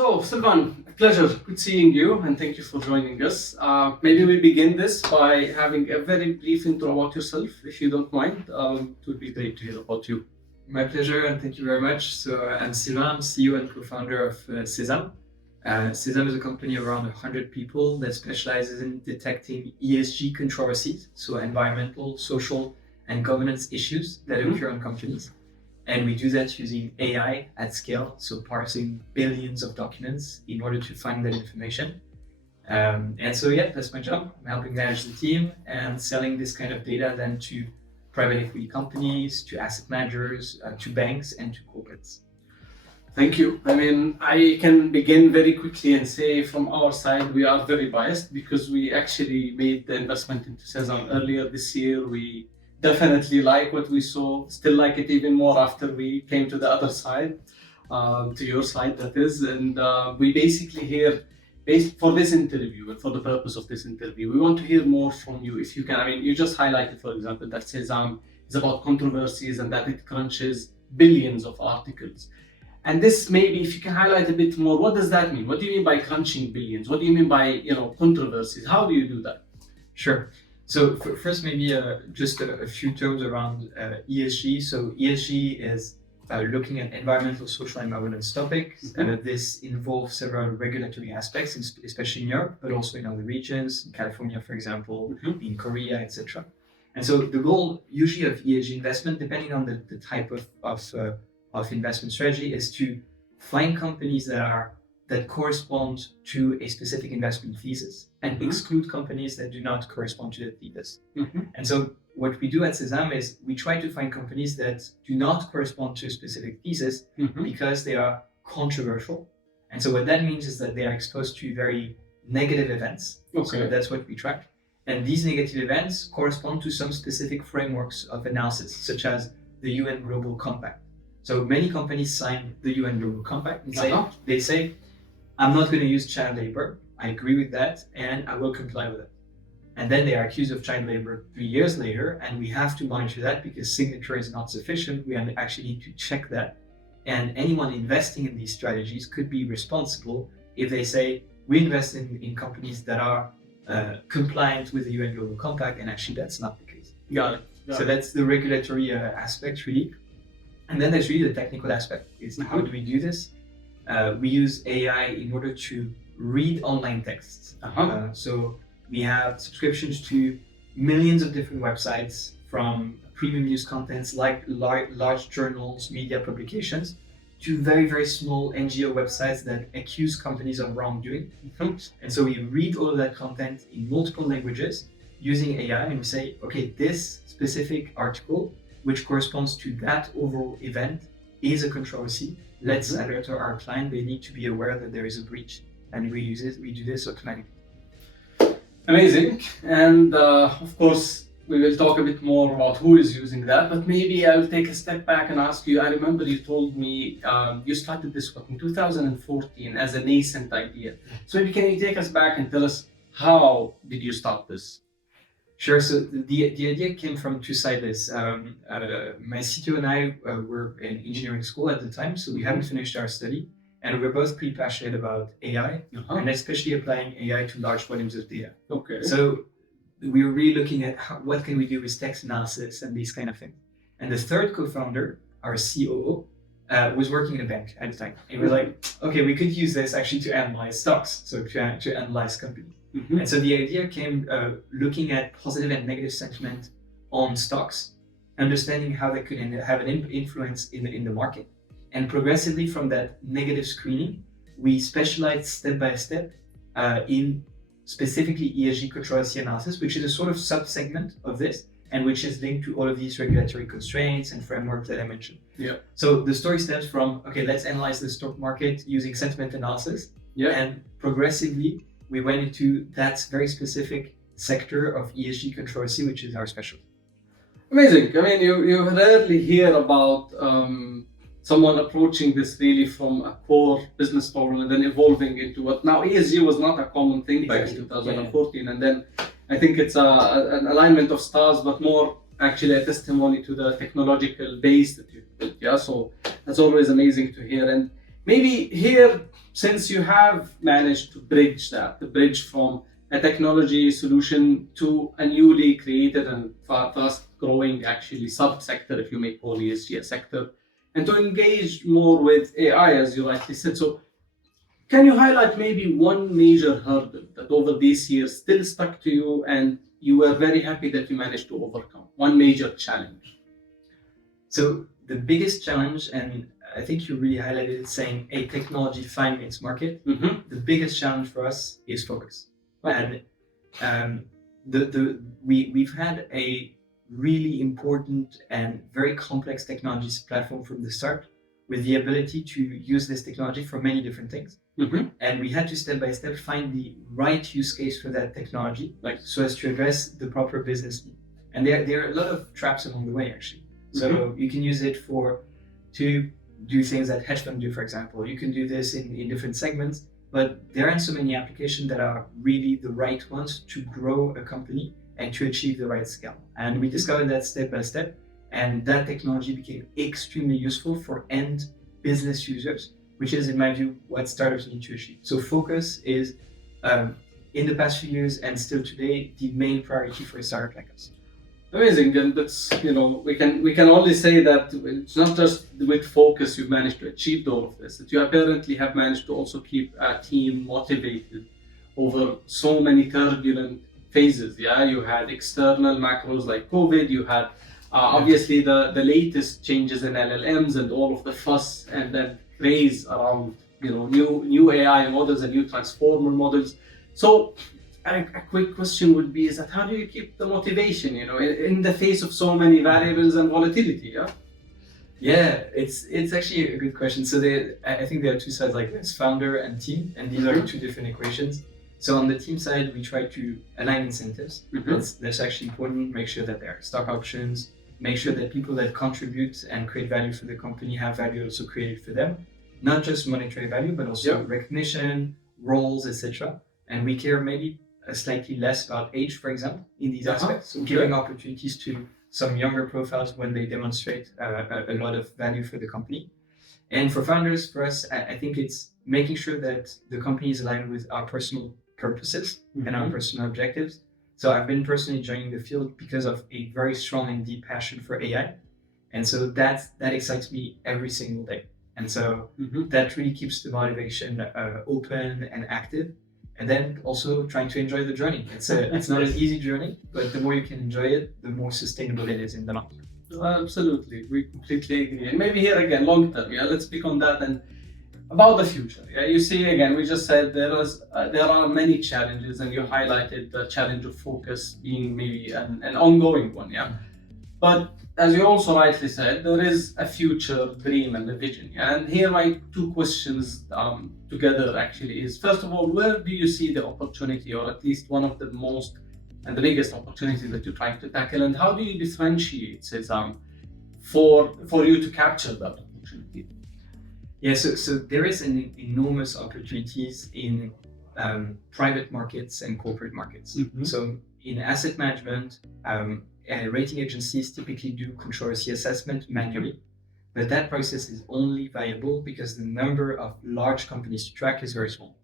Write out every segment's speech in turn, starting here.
So, Sylvain, a pleasure. Good seeing you, and thank you for joining us. Maybe we begin this by having a very brief intro about yourself, if you don't mind. It would be great to hear about you. My pleasure, and thank you very much. So I'm Sylvain, I'm CEO and co-founder of SESAMm. SESAMm is a company of around 100 people that specializes in detecting ESG controversies, so environmental, social, and governance issues that occur in companies. And we do that using AI at scale, so parsing billions of documents in order to find that information. That's my job. I'm helping manage the team and selling this kind of data then to private equity companies, to asset managers, to banks, and to corporates. Thank you. I can begin very quickly and say from our side, we are very biased because we actually made the investment into SESAMm earlier this year. We definitely like what we saw, still like it even more after we came to the other side, to your side that is. And we basically here, for this interview and for the purpose of this interview, we want to hear more from you if you can. You just highlighted, for example, that SESAMm is about controversies and that it crunches billions of articles. And this maybe, if you can highlight a bit more, what does that mean? What do you mean by crunching billions? What do you mean by controversies? How do you do that? Sure. So first, maybe just a few terms around ESG. So ESG is looking at environmental, social, and governance topics. Mm-hmm. This involves several regulatory aspects, especially in Europe, but also in other regions, in California, for example, Mm-hmm. in Korea, etc. And so the goal usually of ESG investment, depending on the type of investment strategy, is to find companies that correspond to a specific investment thesis and Mm-hmm. exclude companies that do not correspond to the thesis. Mm-hmm. And so what we do at SESAMm is we try to find companies that do not correspond to a specific thesis Mm-hmm. because they are controversial. And so what that means is that they are exposed to very negative events. Okay. So that's what we track. And these negative events correspond to some specific frameworks of analysis, such as the UN Global Compact. So many companies sign the UN Global Compact and they say, I'm not going to use child labor. I agree with that, and I will comply with it. And then they are accused of child labor 3 years later, and we have to monitor that because signature is not sufficient. We actually need to check that. And anyone investing in these strategies could be responsible if they say, we invest in companies that are compliant with the UN Global Compact, and actually that's not the case. Got it. So that's the regulatory aspect, really. And then there's really the technical aspect. Is how do we do this? We use AI in order to read online texts. So we have subscriptions to millions of different websites, from premium news contents like large journals, media publications, to very, very small NGO websites that accuse companies of wrongdoing. Mm-hmm. And so we read all of that content in multiple languages using AI, and we say, okay, this specific article, which corresponds to that overall event, is a controversy. Let's alert our client. They need to be aware that there is a breach, and we do this automatically. Amazing. And of course, we will talk a bit more about who is using that, but maybe I'll take a step back and ask you, I remember you told me you started this in 2014 as a nascent idea. So maybe can you take us back and tell us, how did you start this? Sure. So the idea came from two sides. My CTO and I were in engineering school at the time, so we hadn't finished our study, and we're both pretty passionate about AI, and especially applying AI to large volumes of data. Okay. So we were really looking at what can we do with text analysis and these kind of things. And the third co-founder, our COO, was working in a bank at the time, and we're like, okay, we could use this actually to analyze stocks, so to analyze companies. Mm-hmm. And so the idea came looking at positive and negative sentiment on stocks, understanding how they could have an influence in the market. And progressively from that negative screening, we specialized step by step in specifically ESG controversy analysis, which is a sort of sub-segment of this, and which is linked to all of these regulatory constraints and frameworks that I mentioned. Yeah. So the story stems from, okay, let's analyze the stock market using sentiment analysis. Yeah. And progressively, we went into that very specific sector of ESG controversy, which is our specialty. Amazing. You rarely hear about someone approaching this really from a core business problem and then evolving into what now ESG was not a common thing back in 2014. And then I think it's an alignment of stars, but more actually a testimony to the technological base that you built. Yeah, so that's always amazing to hear. And Maybe here, since you have managed to bridge that, the bridge from a technology solution to a newly created and fast growing actually subsector, if you may call ESG a sector, and to engage more with AI, as you rightly said. So can you highlight maybe one major hurdle that over these years still stuck to you and you were very happy that you managed to overcome? One major challenge. So the biggest challenge, and I think you really highlighted it, saying a technology finds its market. Mm-hmm. The biggest challenge for us is focus. Okay. And we've had a really important and very complex technology platform from the start, with the ability to use this technology for many different things. Mm-hmm. And we had to step by step find the right use case for that technology, so as to address the proper business need. And there are a lot of traps along the way, actually. So you can use it to do things that hedge funds do, for example. You can do this in different segments, but there aren't so many applications that are really the right ones to grow a company and to achieve the right scale. And we discovered that step by step, and that technology became extremely useful for end business users, which is, in my view, what startups need to achieve. So focus is, in the past few years and still today, the main priority for a startup like us. Amazing, and that's, we can only say that it's not just with focus you've managed to achieve all of this. That you apparently have managed to also keep a team motivated over so many turbulent phases. Yeah, you had external macros like COVID. You had obviously the latest changes in LLMs and all of the fuss and then craze around new AI models and new transformer models. So a quick question would be, is that how do you keep the motivation, in the face of so many variables and volatility? Yeah, it's actually a good question. So I think there are two sides like this: founder and team, and these are two different equations. So on the team side, we try to align incentives. That's actually important. Make sure that there are stock options. Make sure that people that contribute and create value for the company have value also created for them, not just monetary value, but also recognition, roles, etc. And we care maybe slightly less about age, for example, in these aspects. So giving opportunities to some younger profiles when they demonstrate a lot of value for the company. And for founders, for us, I think it's making sure that the company is aligned with our personal purposes and our personal objectives. So I've been personally joining the field because of a very strong and deep passion for AI. And so that excites me every single day. And so that really keeps the motivation open and active. And then also trying to enjoy the journey. It's not an easy journey, but the more you can enjoy it, the more sustainable it is in the long term. Absolutely, we completely agree. And maybe here again, long term, let's speak on that and about the future. You see, again, we just said there are many challenges, and you highlighted the challenge of focus being maybe an ongoing one. But as you also rightly said, there is a future dream and a vision. And here my two questions together actually is, first of all, where do you see the opportunity, or at least one of the most and the biggest opportunities that you're trying to tackle, and how do you differentiate SESAMm for you to capture that opportunity? Yeah, so there is an enormous opportunities in private markets and corporate markets. So in asset management, rating agencies typically do controversy assessment manually, but that process is only viable because the number of large companies to track is very small.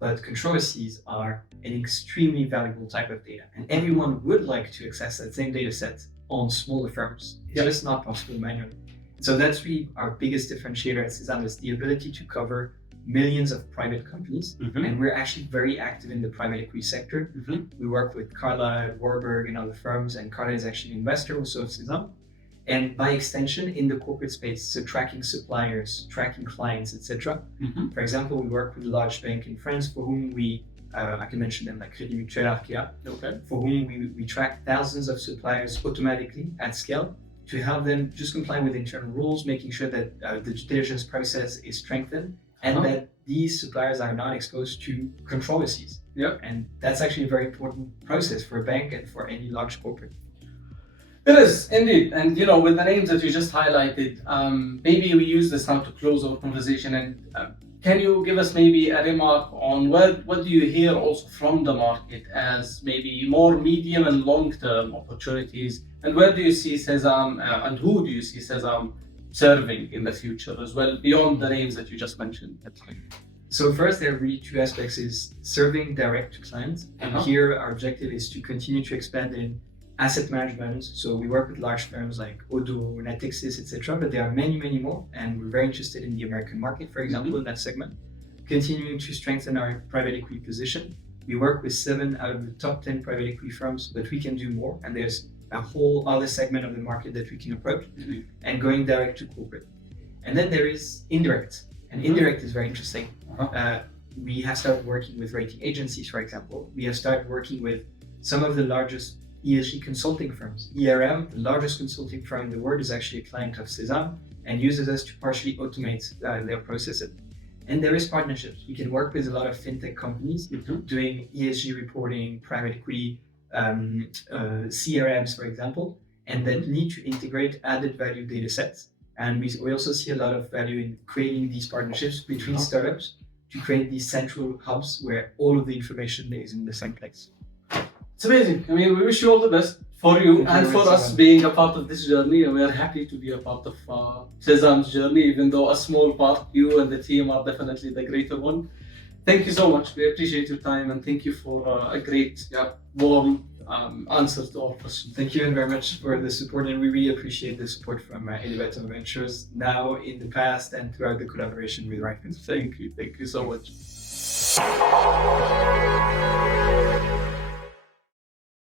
But controversies are an extremely valuable type of data, and everyone would like to access that same data set on smaller firms. It's just not possible manually. So that's really our biggest differentiator at SESAMm, is the ability to cover millions of private companies. And we're actually very active in the private equity sector. We work with Carlyle, Warburg, and other firms, and Carlyle is actually an investor also of SESAMm. And by extension, in the corporate space, so tracking suppliers, tracking clients, etc. For example, we work with a large bank in France for whom I can mention them, like Crédit Mutuel, Arkea, for whom we track thousands of suppliers automatically at scale to help them just comply with internal rules, making sure that the due diligence process is strengthened and that these suppliers are not exposed to controversies. And that's actually a very important process for a bank and for any large corporate. It is indeed, and with the names that you just highlighted, maybe we use this now to close our conversation. And can you give us maybe a remark on what do you hear also from the market as maybe more medium and long-term opportunities, and where do you see SESAMm and who do you see SESAMm serving in the future as well, beyond the names that you just mentioned? So first, there are really two aspects: is serving direct to clients, and here our objective is to continue to expand in asset management. So we work with large firms like Odoo, Natixis, etc. But there are many, many more, and we're very interested in the American market, for example, in that segment. Continuing to strengthen our private equity position. We work with 7 out of the top 10 private equity firms, but we can do more, and there's a whole other segment of the market that we can approach, and going direct to corporate. And then there is indirect, and indirect is very interesting. We have started working with rating agencies, for example. We have started working with some of the largest ESG consulting firms. the largest consulting firm in the world, is actually a client of SESAMm and uses us to partially automate their processes. And there is partnerships. We can work with a lot of fintech companies doing ESG reporting, private equity, CRMs, for example, and then need to integrate added value data sets. And we also see a lot of value in creating these partnerships between startups to create these central hubs where all of the information is in the same place. It's amazing. I mean, we wish you all the best for you and for us being a part of this journey. And we are happy to be a part of SESAMm's journey, even though a small part. You and the team are definitely the greater one. Thank you so much. We appreciate your time, and thank you for a great, warm answer to our questions. Thank you very much for the support, and we really appreciate the support from Elevator Ventures now, in the past, and throughout the collaboration with Rifin. Thank you so much.